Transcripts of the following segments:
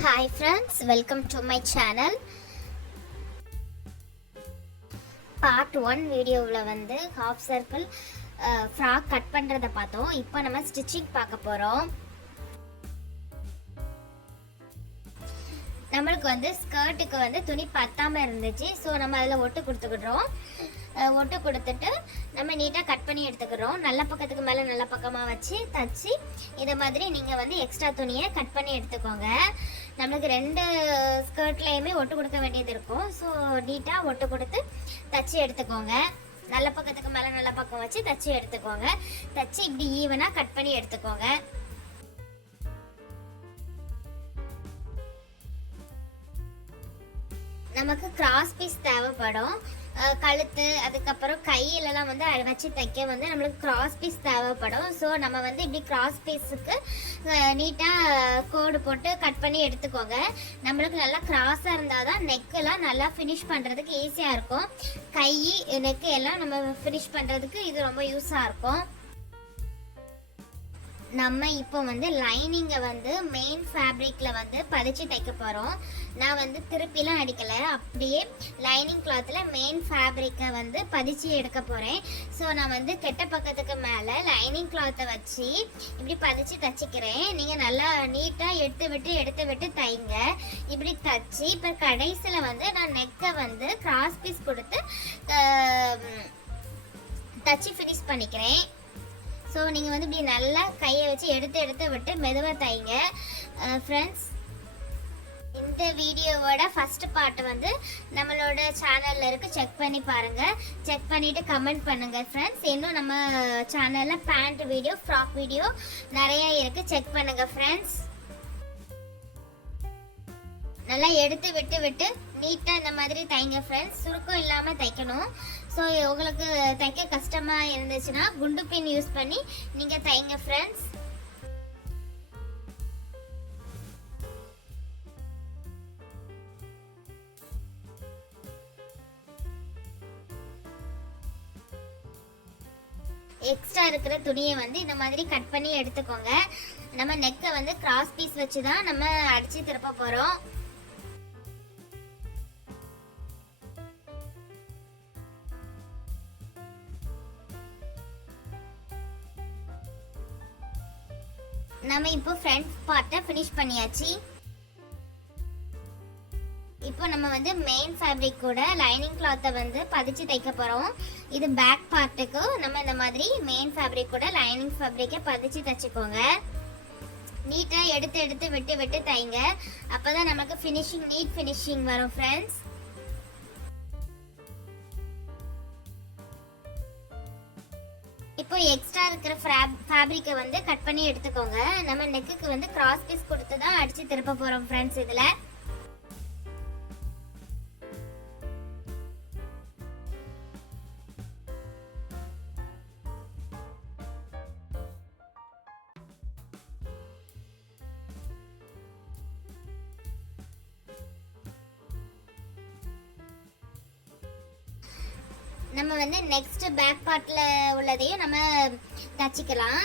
Hi friends, welcome to my channel. Part 1 வீடியோவில் வந்து half circle frock cut பண்ணுறதை பார்த்தோம். இப்போ நம்ம ஸ்டிச்சிங் பார்க்க போகிறோம். நம்மளுக்கு வந்து ஸ்கர்ட்டுக்கு வந்து துணி பத்தாமல் இருந்துச்சு. ஸோ நம்ம அதில் ஒட்டு கொடுத்துக்கிடுறோம். ஒட்டு கொடுத்துட்டு நம்ம நீட்டாக கட் பண்ணி எடுத்துக்கிறோம். நல்ல பக்கத்துக்கு மேலே நல்ல பக்கமாக வச்சு தச்சு இதை மாதிரி நீங்கள் வந்து எக்ஸ்ட்ரா துணியை கட் பண்ணி எடுத்துக்கோங்க. நம்மளுக்கு ரெண்டு ஸ்கர்ட்லேயுமே ஒட்டு கொடுக்க வேண்டியது இருக்கும். ஸோ நீட்டாக ஒட்டு கொடுத்து தச்சு எடுத்துக்கோங்க. நல்ல பக்கத்துக்கு மேலே நல்ல பக்கம் வச்சு தச்சு எடுத்துக்கோங்க. தச்சு இப்படி ஈவனாக கட் பண்ணி எடுத்துக்கோங்க. நமக்கு கிராஸ் பீஸ் தேவைப்படும். கழுத்து அதுக்கப்புறம் கையிலலாம் வந்து வச்சு தைக்க வந்து நம்மளுக்கு கிராஸ் பீஸ் தேவைப்படும். ஸோ நம்ம வந்து இப்படி கிராஸ் பீஸுக்கு நீட்டாக கோடு போட்டு கட் பண்ணி எடுத்துக்கோங்க. நம்மளுக்கு நல்லா கிராஸாக இருந்தால் தான் நெக்கெல்லாம் நல்லா ஃபினிஷ் பண்ணுறதுக்கு ஈஸியாக இருக்கும். கை நெக்கு எல்லாம் நம்ம ஃபினிஷ் பண்ணுறதுக்கு இது ரொம்ப யூஸாக இருக்கும். நம்ம இப்போ வந்து லைனிங்கை வந்து மெயின் ஃபேப்ரிக்கில் வந்து பதிச்சு தைக்க போகிறோம். நான் வந்து திருப்பிலாம் அடிக்கலை, அப்படியே லைனிங் கிளாத்தில் மெயின் ஃபேப்ரிக்கை வந்து பதிச்சு எடுக்க போகிறேன். ஸோ நான் வந்து கெட்ட பக்கத்துக்கு மேலே லைனிங் கிளாத்தை வச்சு இப்படி பதிச்சு தைச்சிக்கிறேன். நீங்கள் நல்லா நீட்டாக எடுத்து விட்டு தைங்க. இப்படி தைச்சி இப்போ கடைசியில் வந்து நான் நெக்கை வந்து கிராஸ் பீஸ் கொடுத்து தச்சு ஃபினிஷ் பண்ணிக்கிறேன். ஸோ நீங்கள் வந்து இப்படி நல்லா கையை வச்சு எடுத்து விட்டு மெதுவாக தைங்க. ஃப்ரெண்ட்ஸ், இந்த வீடியோவோட ஃபஸ்ட் பார்ட் வந்து நம்மளோட சேனலில் இருக்குது. செக் பண்ணி பாருங்கள். செக் பண்ணிவிட்டு கமெண்ட் பண்ணுங்கள் ஃப்ரெண்ட்ஸ். இன்னும் நம்ம சேனலில் பேண்ட் வீடியோ, ஃப்ராக் வீடியோ நிறையா இருக்குது. செக் பண்ணுங்கள் ஃப்ரெண்ட்ஸ். நல்லா எடுத்து விட்டு நீட்டாக இந்த மாதிரி தைங்க ஃப்ரெண்ட்ஸ். சுருக்கம் இல்லாமல் தைக்கணும். ஸோ உங்களுக்கு தைக்க கஷ்டமாக இருந்துச்சுன்னா குண்டு பின் யூஸ் பண்ணி நீங்கள் தைங்க ஃப்ரெண்ட்ஸ். எக்ஸ்ட்ரா இருக்கிற துணியை வந்து இந்த மாதிரி கட் பண்ணி எடுத்துக்கோங்க. நம்ம நெக்கை வந்து கிராஸ் பீஸ் வச்சு தான் நம்ம அடித்து திருப்ப போகிறோம். நம்ம இப்போ ஃப்ரண்ட் பார்ட்டை ஃபினிஷ் பண்ணியாச்சு. இப்போ நம்ம வந்து மெயின் ஃபேப்ரிக் கூட லைனிங் கிளாத்தை வந்து பதிச்சு தைக்க போகிறோம். இது பேக் பார்ட்டுக்கு நம்ம இந்த மாதிரி மெயின் ஃபேப்ரிக் கூட லைனிங் ஃபேப்ரிக்கை பதிச்சு தைச்சிக்கோங்க. நீட்டாக எடுத்து விட்டு தைங்க. அப்போ தான் நமக்கு ஃபினிஷிங் நீட் ஃபினிஷிங் வரும் ஃப்ரெண்ட்ஸ். இப்போ எக்ஸ்ட்ரா இருக்கிற ஃபேப்ரிக்கை வந்து கட் பண்ணி எடுத்துக்கோங்க. நம்ம நெக்குக்கு வந்து கிராஸ் பீஸ் கொடுத்து தான் அடித்து திருப்ப போகிறோம் ஃப்ரெண்ட்ஸ். இதில் நம்ம வந்து நெக்ஸ்ட் பேக் பார்ட்டில் உள்ளதையும் நம்ம தச்சிக்கலாம்.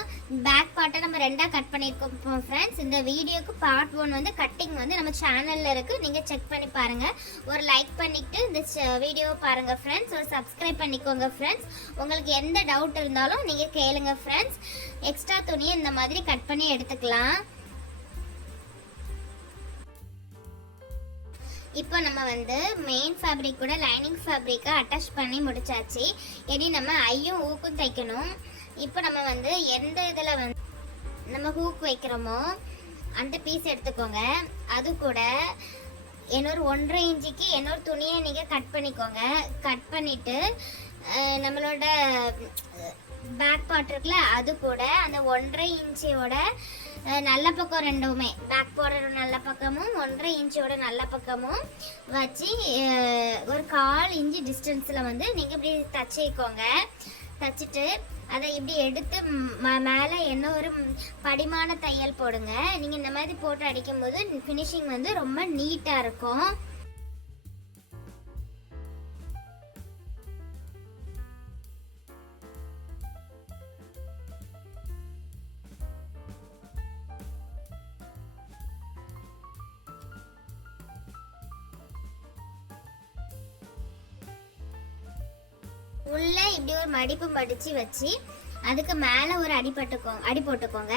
பேக் பார்ட்டை நம்ம ரெண்டாக கட் பண்ணியிருக்கோம் ஃப்ரெண்ட்ஸ். இந்த வீடியோக்கு பார்ட் 1 வந்து கட்டிங் வந்து நம்ம சேனலில் இருக்குது. நீங்கள் செக் பண்ணி பாருங்கள். ஒரு லைக் பண்ணிவிட்டு இந்த வீடியோ பாருங்கள் ஃப்ரெண்ட்ஸ். ஒரு சப்ஸ்கிரைப் பண்ணிக்கோங்க ஃப்ரெண்ட்ஸ். உங்களுக்கு எந்த டவுட் இருந்தாலும் நீங்கள் கேளுங்க ஃப்ரெண்ட்ஸ். எக்ஸ்ட்ரா துணியை இந்த மாதிரி கட் பண்ணி எடுத்துக்கலாம். இப்போ நம்ம வந்து மெயின் ஃபேப்ரிக் கூட லைனிங் ஃபேப்ரிக்கை அட்டாச் பண்ணி முடிச்சாச்சு. இனி நம்ம ஐயும் ஹூக்கும் தைக்கணும். இப்போ நம்ம வந்து எந்த இதில் வந்து நம்ம ஹூக் வைக்கிறோமோ அந்த பீஸ் எடுத்துக்கோங்க. அது கூட இன்னொரு 1.5 இன்ச்சுக்கு இன்னொரு துணியை நீங்கள் கட் பண்ணிக்கோங்க. கட் பண்ணிவிட்டு நம்மளோட பேக் பார்ட் இருக்குல்ல, அது கூட அந்த 1.5 இன்ச்சோட நல்ல பக்கம் ரெண்டுமே, பேக் பார்டரோட நல்ல பக்கமும் 1.5 இன்ச்சோட நல்ல பக்கமும் வச்சு ஒரு 1/4 இன்ச்சு டிஸ்டன்ஸில் வந்து நீங்கள் இப்படி தச்சிக்கோங்க. தச்சுட்டு அதை இப்படி எடுத்து மேலே என்ன ஒரு படிமான தையல் போடுங்க. நீங்கள் இந்த மாதிரி போட்டு அடிக்கும்போது ஃபினிஷிங் வந்து ரொம்ப நீட்டாக இருக்கும். உள்ள இப்படி ஒரு மடிப்பு மடித்து வச்சு அதுக்கு மேலே ஒரு அடி போட்டுக்கோங்க.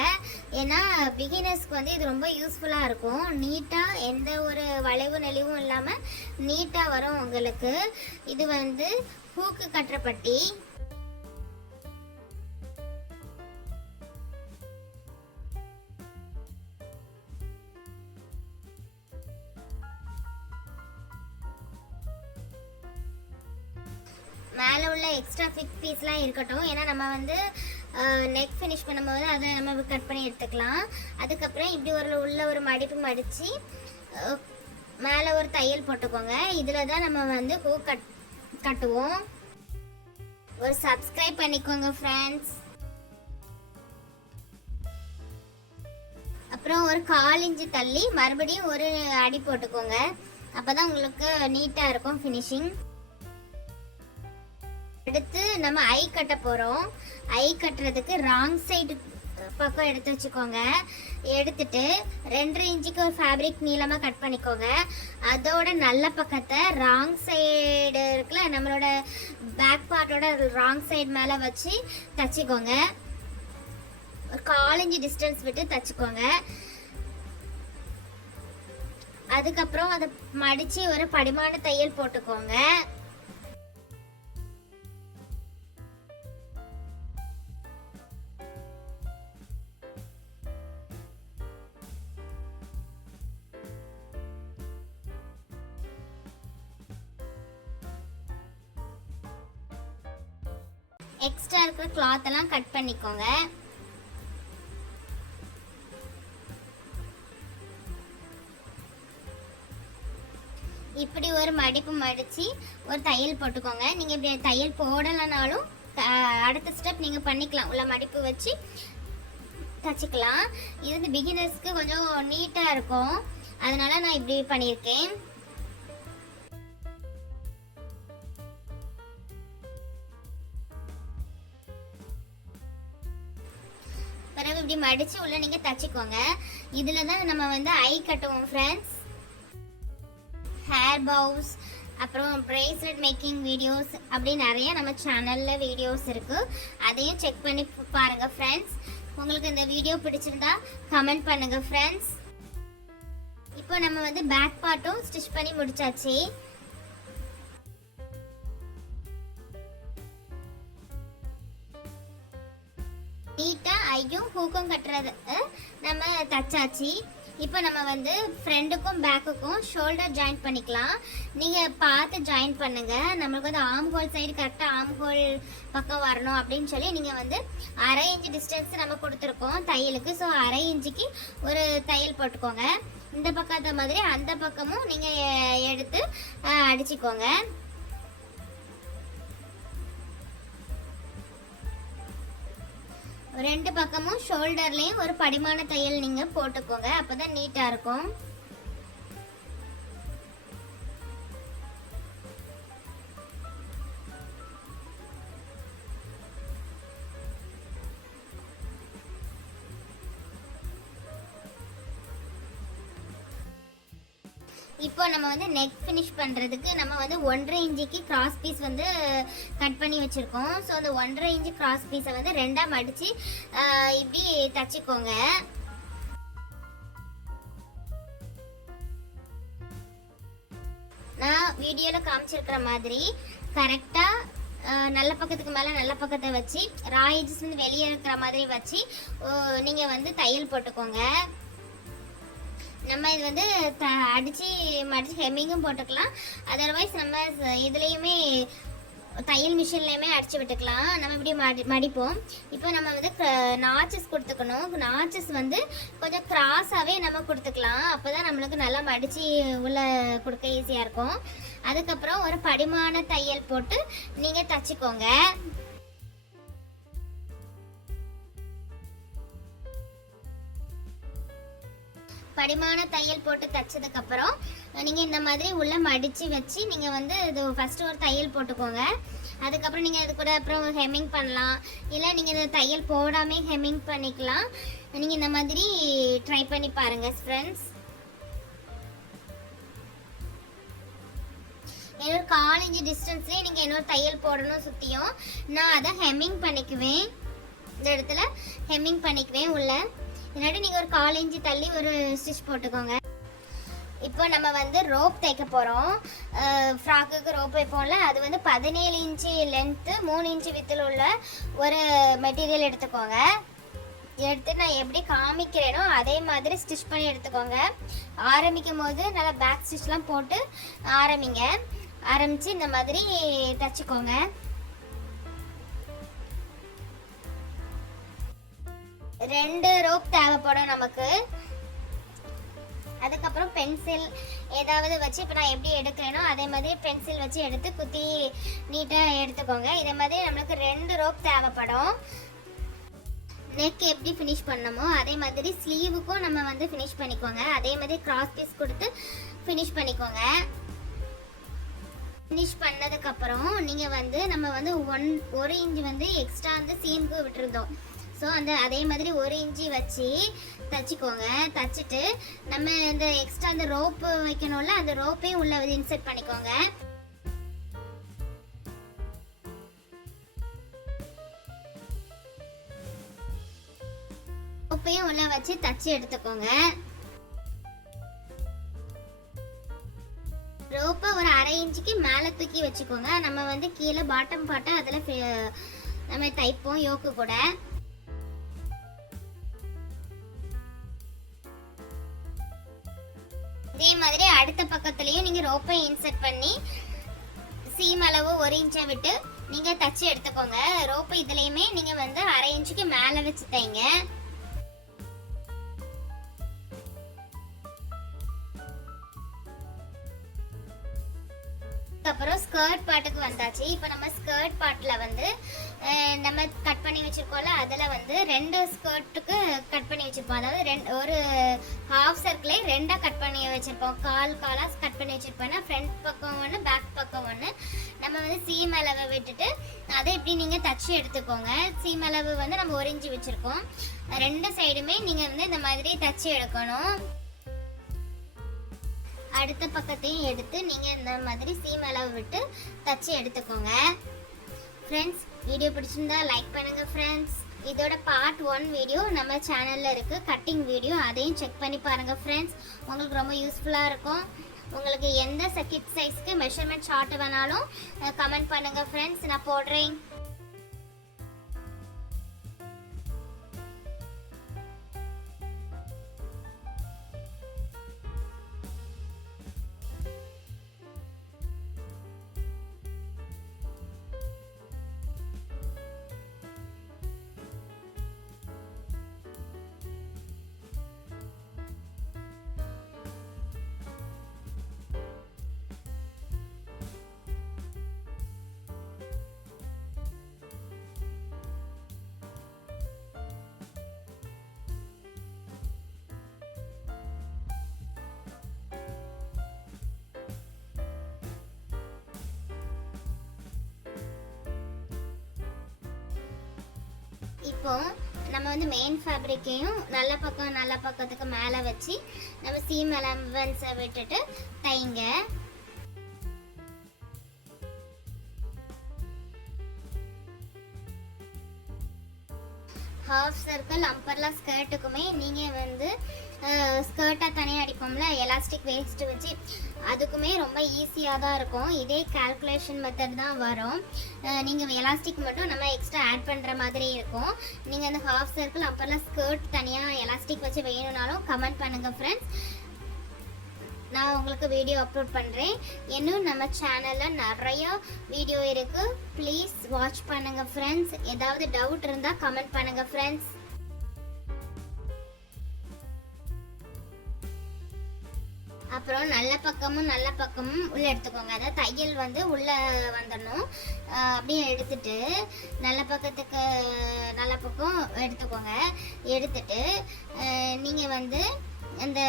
ஏன்னா பிகினர்ஸ்க்கு வந்து இது ரொம்ப யூஸ்ஃபுல்லாக இருக்கும். நீட்டாக எந்த ஒரு வளைவு நெளிவும் இல்லாமல் நீட்டாக வரும் உங்களுக்கு. இது வந்து ஹூக்கு கட்டுற பட்டி. மேலே உள்ள எக்ஸ்ட்ரா ஃபிக் பீஸ்லாம் இருக்கட்டும். ஏன்னா நம்ம வந்து நெக் ஃபினிஷ் பண்ணும்போது அதை நம்ம கட் பண்ணி எடுத்துக்கலாம். அதுக்கப்புறம் இப்படி உள்ள ஒரு மடிப்பு மடித்து மேலே ஒரு தையல் போட்டுக்கோங்க. இதில் தான் நம்ம வந்து ஹூ கட்டுவோம். ஒரு சப்ஸ்கிரைப் பண்ணிக்கோங்க ஃப்ரெண்ட்ஸ். அப்புறம் ஒரு 1/4 இன்ச்சு தள்ளி மறுபடியும் ஒரு அடி போட்டுக்கோங்க. அப்போ தான் உங்களுக்கு நீட்டாக இருக்கும் ஃபினிஷிங். அடுத்து நம்ம ஐ கட்ட போகிறோம். ஐ கட்டுறதுக்கு ராங் சைடு பக்கம் எடுத்து வச்சுக்கோங்க. எடுத்துட்டு 2.5 இன்ச்சுக்கு ஒரு ஃபேப்ரிக் நீளமாக கட் பண்ணிக்கோங்க. அதோட நல்ல பக்கத்தை ராங் சைடு இருக்குல்ல, நம்மளோட பேக் பார்ட்டோட ராங் சைடு மேலே வச்சு தச்சுக்கோங்க. ஒரு 1/4 இன்ச்சு டிஸ்டன்ஸ் விட்டு தச்சுக்கோங்க. அதுக்கப்புறம் அதை மடித்து ஒரு படிமான தையல் போட்டுக்கோங்க. எக்ஸ்ட்ரா இருக்கிற கிளாத் எல்லாம் கட் பண்ணிக்கோங்க. இப்படி ஒரு மடிப்பு மடித்து ஒரு தையல் போட்டுக்கோங்க. நீங்கள் இப்படி தையல் போடலைனாலும் அடுத்த ஸ்டெப் நீங்கள் பண்ணிக்கலாம். உள்ள மடிப்பு வச்சு தச்சுக்கலாம். இது வந்து பிகினர்ஸ்க்கு கொஞ்சம் நீட்டாக இருக்கும். அதனால நான் இப்படி பண்ணியிருக்கேன். பிறகு இப்படி மடித்து உள்ள நீங்கள் தச்சுக்கோங்க. இதில் தான் நம்ம வந்து ஐ கட்டுவோம் ஃப்ரெண்ட்ஸ். ஹேர் பவுஸ், அப்புறம் பிரேஸ்லெட் மேக்கிங் வீடியோஸ் அப்படி நிறைய நம்ம சேனலில் வீடியோஸ் இருக்குது. அதையும் செக் பண்ணி பாருங்கள் ஃப்ரெண்ட்ஸ். உங்களுக்கு இந்த வீடியோ பிடிச்சிருந்தா கமெண்ட் பண்ணுங்கள் ஃப்ரெண்ட்ஸ். இப்போ நம்ம வந்து பேக் பார்ட்டும் ஸ்டிச் பண்ணி முடிச்சாச்சு. நீட்டாக ஐயும் ஹூக்கும் கட்டுறது நம்ம தச்சாச்சு. இப்போ நம்ம வந்து ஃப்ரண்ட்டுக்கும் பேக்குக்கும் ஷோல்டர் ஜாயின் பண்ணிக்கலாம். நீங்கள் பார்த்து ஜாயின் பண்ணுங்கள். நம்மளுக்கு வந்து ஆம் ஹோல் சைடு கரெக்டாக ஆம் ஹோல் பக்கம் வரணும் அப்படின்னு சொல்லி நீங்கள் வந்து 1/2 இன்ச்சு டிஸ்டன்ஸ் நம்ம கொடுத்துருக்கோம் தையலுக்கு. ஸோ 1/2 இன்ச்சுக்கு ஒரு தையல் போட்டுக்கோங்க. இந்த பக்கத்தை மாதிரி அந்த பக்கமும் நீங்கள் எடுத்து அடிச்சுக்கோங்க. ரெண்டு பக்கமும் ஷோல்டர்லயும் ஒரு படிமான தையல் நீங்க போட்டுக்கோங்க. அப்பதான் நீட்டா இருக்கும். இப்போ நம்ம வந்து நெக் ஃபினிஷ் பண்ணுறதுக்கு நம்ம வந்து 1.5 இன்ச்சுக்கு கிராஸ் பீஸ் வந்து கட் பண்ணி வச்சுருக்கோம். ஸோ அந்த 1.5 இன்ச்சு கிராஸ் பீஸை வந்து 2ஆக மடித்து இப்படி தச்சுக்கோங்க. நான் வீடியோவில் காமிச்சிருக்கிற மாதிரி கரெக்டாக நல்ல பக்கத்துக்கு மேலே நல்ல பக்கத்தை வச்சு ரா எட்ஜஸ் வந்து வெளியே இருக்கிற மாதிரி வச்சு நீங்கள் வந்து தையல் போட்டுக்கோங்க. நம்ம இது வந்து அடித்து மடித்து ஹெம்மிங்கும் போட்டுக்கலாம். அதர்வைஸ் நம்ம இதுலேயுமே தையல் மிஷின்லேயுமே அடித்து விட்டுக்கலாம். நம்ம இப்படி மடிப்போம். இப்போ நம்ம வந்து நாச்சஸ் கொடுத்துக்கணும். நாச்சஸ் வந்து கொஞ்சம் கிராஸாகவே நம்ம கொடுத்துக்கலாம். அப்போ தான் நம்மளுக்கு நல்லா மடித்து உள்ளே கொடுக்க ஈஸியாக இருக்கும். அதுக்கப்புறம் ஒரு படிமான தையல் போட்டு நீங்கள் தச்சுக்கோங்க. படிமான தையல் போட்டு தைச்சதுக்கப்புறம் நீங்கள் இந்த மாதிரி உள்ளே மடித்து வச்சு நீங்கள் வந்து இது ஃபஸ்ட்டு ஒரு தையல் போட்டுக்கோங்க. அதுக்கப்புறம் நீங்கள் இது கூட அப்புறம் ஹெம்மிங் பண்ணலாம். இல்லை நீங்கள் இந்த தையல் போடாமே ஹெம்மிங் பண்ணிக்கலாம். நீங்கள் இந்த மாதிரி ட்ரை பண்ணி பாருங்கள் ஃப்ரெண்ட்ஸ். இன்னொரு 1/4 இன்ச் டிஸ்டன்ஸ்லேயே நீங்கள் இன்னொரு தையல் போடணும் சுற்றியும். நான் அதை ஹெம்மிங் பண்ணிக்குவேன், இந்த இடத்துல ஹெம்மிங் பண்ணிக்குவேன் உள்ள. இல்லாட்டி நீங்கள் ஒரு 1/4 இன்ச் தள்ளி ஒரு ஸ்டிச் போட்டுக்கோங்க. இப்போ நம்ம வந்து ரோப் தைக்க போகிறோம். ஃப்ராக்குக்கு ரோப் வைப்போம்ல, அது வந்து 17 இன்ச்சு லென்த்து 3 இன்ச்சு வித்தில் உள்ள ஒரு மெட்டீரியல் எடுத்துக்கோங்க. எடுத்து நான் எப்படி காமிக்கிறேனோ அதே மாதிரி ஸ்டிச் பண்ணி எடுத்துக்கோங்க. ஆரம்பிக்கும் போது நல்லா பேக் ஸ்டிச்லாம் போட்டு ஆரம்பித்து இந்த மாதிரி தைச்சிக்கோங்க. ரெண்டு ரோப் தேவைப்படும் நமக்கு. அதுக்கப்புறம் பென்சில் ஏதாவது வச்சு, இப்போ நான் எப்படி எடுக்கிறேனோ அதே மாதிரி பென்சில் வச்சு எடுத்து குத்தி நீட்டாக எடுத்துக்கோங்க. இதே மாதிரி நம்மளுக்கு 2 ரோப் தேவைப்படும். நெக் எப்படி ஃபினிஷ் பண்ணமோ அதே மாதிரி ஸ்லீவுக்கும் நம்ம வந்து ஃபினிஷ் பண்ணிக்கோங்க. அதே மாதிரி கிராஸ் பீஸ் கொடுத்து ஃபினிஷ் பண்ணிக்கோங்க. ஃபினிஷ் பண்ணதுக்கப்புறம் நீங்கள் வந்து நம்ம வந்து 1 இன்ச் வந்து எக்ஸ்ட்ரா வந்து சீமுக்கு விட்டுருந்தோம். ஸோ அதே மாதிரி 1 இன்ச்சு வச்சு தைச்சிக்கோங்க. தைச்சிட்டு நம்ம இந்த எக்ஸ்ட்ரா அந்த ரோப்பு வைக்கணும்ல, அந்த ரோப்பையும் உள்ள வந்து இன்செர்ட் பண்ணிக்கோங்க. ரோப்பையும் உள்ள வச்சு தச்சு எடுத்துக்கோங்க. ரோப்பை ஒரு 1/2 இன்ச்சுக்கு மேலே தூக்கி வச்சுக்கோங்க. நம்ம வந்து கீழே பாட்டம் பாட்டை அதில் நம்ம தைப்போம் யோக்கு கூட. இதே மாதிரி அடுத்த பக்கத்துலயும் நீங்க ரோப்பை இன்செர்ட் பண்ணி சீம் அளவு 1 இன்ச்சை விட்டு நீங்க தச்சு எடுத்துக்கோங்க. ரோப்பு இதுலயுமே நீங்க வந்து 1/2 இன்ச்சுக்கு மேல வச்சு தைங்க. அப்புறம் ஸ்கர்ட் பார்ட்டுக்கு வந்தாச்சு. இப்போ நம்ம ஸ்கர்ட் பார்ட்டில் வந்து நம்ம கட் பண்ணி வச்சுருக்கோம்ல, அதில் வந்து 2 ஸ்கர்ட்டுக்கு கட் பண்ணி வச்சுருப்போம். அதாவது ஒரு ஹாஃப் சர்க்கிளே 2ஆக கட் பண்ணி வச்சுருப்போம். காலாக கட் பண்ணி வச்சுருப்போம்னா ஃப்ரண்ட் பக்கம் ஒன்று, பேக் பக்கம் ஒன்று. நம்ம வந்து சீம் அளவை விட்டுட்டு அதை இப்படி நீங்கள் தச்சு எடுத்துக்கோங்க. சீம் அளவு வந்து நம்ம 1 இன்ச்சு வச்சுருக்கோம். 2 சைடுமே நீங்கள் வந்து இந்த மாதிரி தச்சு எடுக்கணும். அடுத்த பக்கத்தையும் எடுத்து நீங்கள் இந்த மாதிரி சீம் அளவு விட்டு தச்சு எடுத்துக்கோங்க. ஃப்ரெண்ட்ஸ், வீடியோ பிடிச்சிருந்தா லைக் பண்ணுங்கள் ஃப்ரெண்ட்ஸ். இதோட பார்ட் 1 வீடியோ நம்ம சேனலில் இருக்குது, கட்டிங் வீடியோ. அதையும் செக் பண்ணி பாருங்கள் ஃப்ரெண்ட்ஸ். உங்களுக்கு ரொம்ப யூஸ்ஃபுல்லாக இருக்கும். உங்களுக்கு எந்த கிட் சைஸ்க்கு மெஷர்மெண்ட் சார்ட் வேணாலும் கமெண்ட் பண்ணுங்கள் ஃப்ரெண்ட்ஸ், நான் போடுறேன். இப்போ நம்ம வந்து மெயின் ஃபேப்ரிக்கையும் நல்ல பக்கத்துக்கு மேலே வச்சு நம்ம சீம் அலவன்ஸை விட்டுட்டு தைங்க. ஹாஃப் சர்க்கிள் அம்பர்லா ஸ்கர்ட்டுக்குமே நீங்கள் வந்து ஸ்கர்ட்டாக தனியாக அடிப்போம்ல எலாஸ்டிக் வேஸ்ட்டு வச்சு, அதுக்குமே ரொம்ப ஈஸியாக தான் இருக்கும். இதே கால்குலேஷன் மெத்தட் தான் வரும். நீங்கள் எலாஸ்டிக் மட்டும் நம்ம எக்ஸ்ட்ரா ஆட் பண்ணுற மாதிரி இருக்கும். நீங்கள் அந்த ஹாஃப் சர்க்கிள் அம்பர்லா ஸ்கர்ட் தனியாக எலாஸ்டிக் வச்சு வேணும்னாலும் கமெண்ட் பண்ணுங்கள் ஃப்ரெண்ட்ஸ். நான் உங்களுக்கு வீடியோ அப்லோட் பண்ணுறேன். இன்னும் நம்ம சேனலில் நிறையா வீடியோ இருக்குது, ப்ளீஸ் வாட்ச் பண்ணுங்கள் ஃப்ரெண்ட்ஸ். ஏதாவது டவுட் இருந்தால் கமெண்ட் பண்ணுங்கள் ஃப்ரெண்ட்ஸ். அப்புறம் நல்ல பக்கமும் உள்ளே எடுத்துக்கோங்க. அதாவது தையல் வந்து உள்ளே வந்துடணும். அப்படியே எடுத்துட்டு நல்ல பக்கம் எடுத்துக்கோங்க. எடுத்துட்டு நீங்கள் வந்து இந்த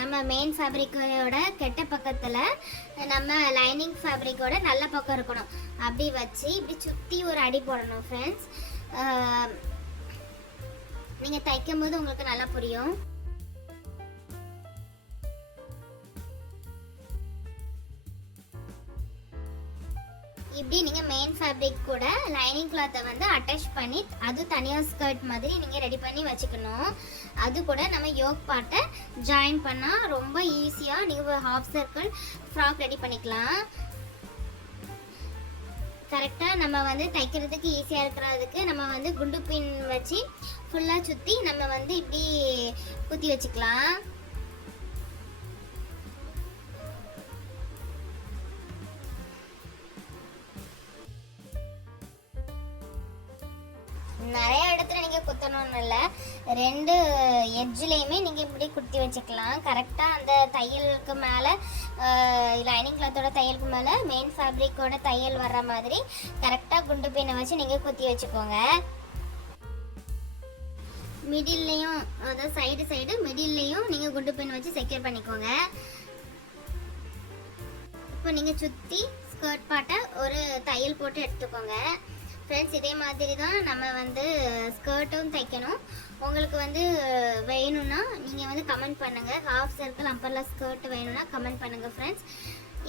நம்ம மெயின் ஃபேப்ரிக்கோட கெட்ட பக்கத்தில் நம்ம லைனிங் ஃபேப்ரிக்கோட நல்ல பக்கம் இருக்கணும். அப்படி வச்சு இப்படி சுற்றி ஒரு அடி போடணும் ஃப்ரெண்ட்ஸ். நீங்கள் தைக்கும் போது உங்களுக்கு நல்லா புரியும். இப்படி நீங்கள் மெயின் ஃபேப்ரிக் கூட லைனிங் கிளாத்தை வந்து அட்டாச் பண்ணி அது தனியாக ஸ்கர்ட் மாதிரி நீங்கள் ரெடி பண்ணி வச்சுக்கணும். அது கூட நம்ம யோக் பார்ட்டை ஜாயின் பண்ணால் ரொம்ப ஈஸியாக நீங்கள் ஹாஃப் சர்க்கிள் ஃப்ராக் ரெடி பண்ணிக்கலாம். கரெக்டாக நம்ம வந்து தைக்கிறதுக்கு ஈஸியாக இருக்கிறதுக்கு நம்ம வந்து குண்டு பின் வச்சு ஃபுல்லாக சுற்றி நம்ம வந்து இப்படி குத்தி வச்சுக்கலாம். நிறைய இடத்துல நீங்கள் குத்தணும்னு இல்லை, 2 எட்ஜ்லேயுமே நீங்கள் இப்படி குத்தி வச்சுக்கலாம். கரெக்டாக அந்த தையலுக்கு மேலே லைனிங் கிளாத்தோட தையலுக்கு மேலே மெயின் ஃபேப்ரிக்கோட தையல் வர்ற மாதிரி கரெக்டாக குண்டு பின்னை வச்சு நீங்கள் குத்தி வச்சுக்கோங்க. மிடில்லையும் அதாவது சைடு மிடில்லையும் நீங்கள் குண்டு பின் வச்சு செக்யூர் பண்ணிக்கோங்க. இப்போ நீங்கள் சுற்றி ஸ்கர்ட் பார்ட்டை ஒரு தையல் போட்டு எடுத்துக்கோங்க. ஃப்ரெண்ட்ஸ், இதே மாதிரி தான் நம்ம வந்து ஸ்கர்ட்டும் தைக்கணும். உங்களுக்கு வந்து வேணும்னா நீங்கள் வந்து கமெண்ட் பண்ணுங்கள். ஹாஃப் சர்க்கிள் அம்பர்லா ஸ்கர்ட் வேணும்னா கமெண்ட் பண்ணுங்கள் ஃப்ரெண்ட்ஸ்.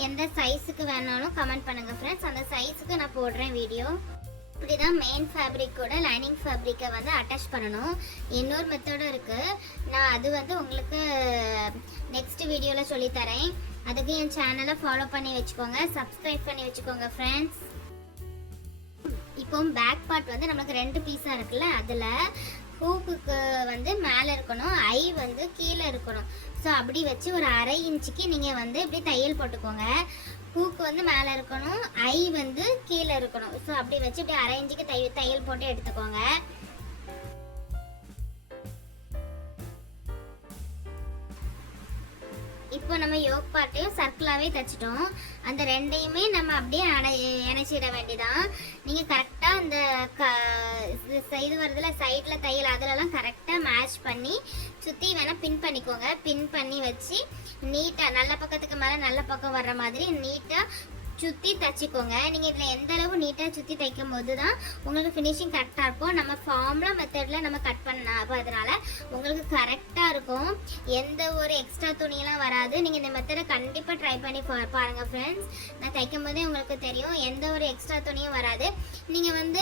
எந்த சைஸுக்கு வேணாலும் கமெண்ட் பண்ணுங்கள் ஃப்ரெண்ட்ஸ். அந்த சைஸுக்கு நான் போடுறேன் வீடியோ. இப்படி தான் மெயின் ஃபேப்ரிக்கோட லைனிங் ஃபேப்ரிக்கை வந்து அட்டாச் பண்ணணும். இன்னொரு மெத்தடும் இருக்குது, நான் அது வந்து உங்களுக்கு நெக்ஸ்ட் வீடியோவில் சொல்லித்தரேன். அதுக்கு என் சேனலை ஃபாலோ பண்ணி வச்சுக்கோங்க, சப்ஸ்கிரைப் பண்ணி வச்சுக்கோங்க ஃப்ரெண்ட்ஸ். இப்போ பேக் பார்ட் வந்து நமக்கு 2 பீஸாக இருக்குல்ல, அதில் ஹூக்குக்கு வந்து மேலே இருக்கணும், ஐ வந்து கீழே இருக்கணும். ஸோ அப்படி வச்சு ஒரு 1/2 இன்ச்சுக்கு நீங்கள் வந்து இப்படி தையல் போட்டுக்கோங்க. ஹூக்கு வந்து மேலே இருக்கணும், ஐ வந்து கீழே இருக்கணும். ஸோ அப்படி வச்சு இப்படி 1/2 இன்ச்சுக்கு தையல் போட்டு எடுத்துக்கோங்க. இப்போ நம்ம யோக் பார்ட்டையும் சர்க்கிளாகவே தைச்சிட்டோம். அந்த 2யுமே நம்ம அப்படியே இணைச்சிட வேண்டியதான். நீங்கள் கரெக்டாக அந்த இது வருதுல சைடில் தையல் அதிலலாம் கரெக்டாக மேட்ச் பண்ணி சுற்றி வேணால் பின் பண்ணிக்கோங்க. பின் பண்ணி வச்சு நீட்டாக நல்ல பக்கத்துக்கு மேலே நல்ல பக்கம் வர்ற மாதிரி நீட்டாக சுற்றி தைச்சிக்கோங்க. நீங்கள் இதில் எந்த அளவு நீட்டாக சுற்றி தைக்கும் போது தான் உங்களுக்கு ஃபினிஷிங் கரெக்டாக இருக்கும். நம்ம ஃபார்முலா மெத்தடில் நம்ம கட் பண்ண அதனால் உங்களுக்கு கரெக்டாக இருக்கும். எந்த ஒரு எக்ஸ்ட்ரா துணியெல்லாம் வராது. நீங்கள் இந்த மெத்தடை கண்டிப்பாக ட்ரை பண்ணி பாருங்கள் ஃப்ரெண்ட்ஸ். நான் தைக்கும் போதே உங்களுக்கு தெரியும், எந்த ஒரு எக்ஸ்ட்ரா துணியும் வராது. நீங்கள் வந்து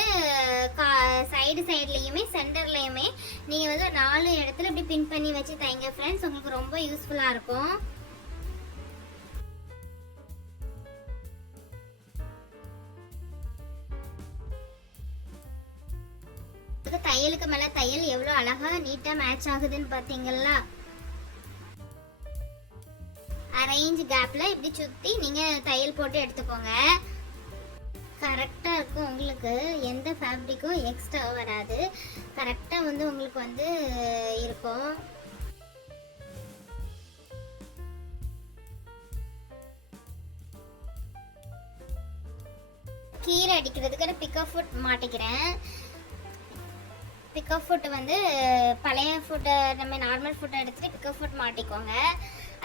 சைட்லேயுமே சென்டர்லேயுமே நீங்கள் வந்து 4 இடத்துல இப்படி பின் பண்ணி வச்சு தைங்க ஃப்ரெண்ட்ஸ். உங்களுக்கு ரொம்ப யூஸ்ஃபுல்லாக இருக்கும். தையலுக்கு மேல தையல் எவ்வளவு அழகா நீட்டா மேட்ச் ஆகுதுன்னு பாத்தீங்களா? 1/2 இன்ச் கேப்ல இப்படி சுத்தி நீங்க தையல் போட்டு எடுத்துக்கோங்க. கரெக்டா இருக்கும். உங்களுக்கு எந்த ஃபேப்ரிக்கும் எக்ஸ்ட்ரா வராது. கரெக்டா வந்து உங்களுக்கு வந்து இருக்கும். கீரை அடிக்கிறதுக்கு நான் பிக்கப் ஃபுட் மாட்டிக்கிறேன். பிக்கப் ஃபுட் வந்து பழைய ஃபுட்டை நம்ம நார்மல் ஃபுட்டை எடுத்துகிட்டு பிக்கப் ஃபுட் மாட்டிக்கோங்க.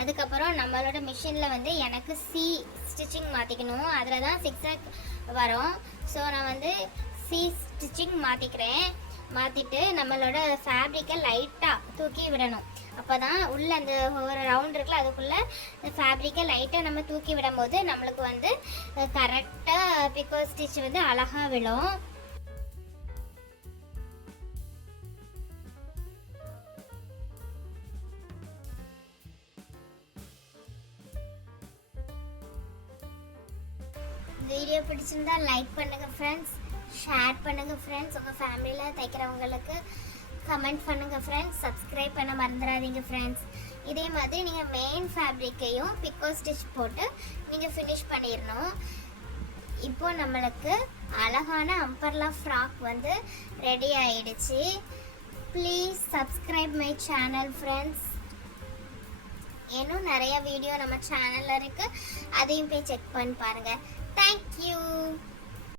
அதுக்கப்புறம் நம்மளோட மிஷினில் வந்து எனக்கு சி ஸ்டிச்சிங் மாற்றிக்கணும். அதில் தான் 6 வரும். ஸோ நான் வந்து சி ஸ்டிச்சிங் மாற்றிக்கிறேன். மாற்றிட்டு நம்மளோட ஃபேப்ரிக்கை லைட்டாக தூக்கி விடணும். அப்போ தான் உள்ளே அந்த ஒரு ரவுண்ட் இருக்குல்ல, அதுக்குள்ளே ஃபேப்ரிக்கை லைட்டாக நம்ம தூக்கி விடும் போது நம்மளுக்கு வந்து கரெக்டாக பிக்கோ ஸ்டிச் வந்து அழகாக விழும். வீடியோ பிடிச்சிருந்தா லைக் பண்ணுங்க ஃப்ரெண்ட்ஸ், ஷேர் பண்ணுங்க ஃப்ரெண்ட்ஸ். உங்கள் ஃபேமிலியில் தைக்கிறவங்களுக்கு கமெண்ட் பண்ணுங்க ஃப்ரெண்ட்ஸ். சப்ஸ்கிரைப் பண்ண மறந்துடாதீங்க ஃப்ரெண்ட்ஸ். இதே மாதிரி நீங்கள் மெயின் ஃபேப்ரிக்கையும் பிக்கோ ஸ்டிச் போட்டு நீங்கள் ஃபினிஷ் பண்ணிடணும். இப்போ நம்மளுக்கு அழகான அம்பர்லா ஃப்ராக் வந்து ரெடி ஆயிடுச்சு. Please subscribe my channel friends. இன்னும் நிறைய வீடியோ நம்ம சேனலில் இருக்குது, அதையும் போய் செக் பண்ணி பாருங்கள். Thank you.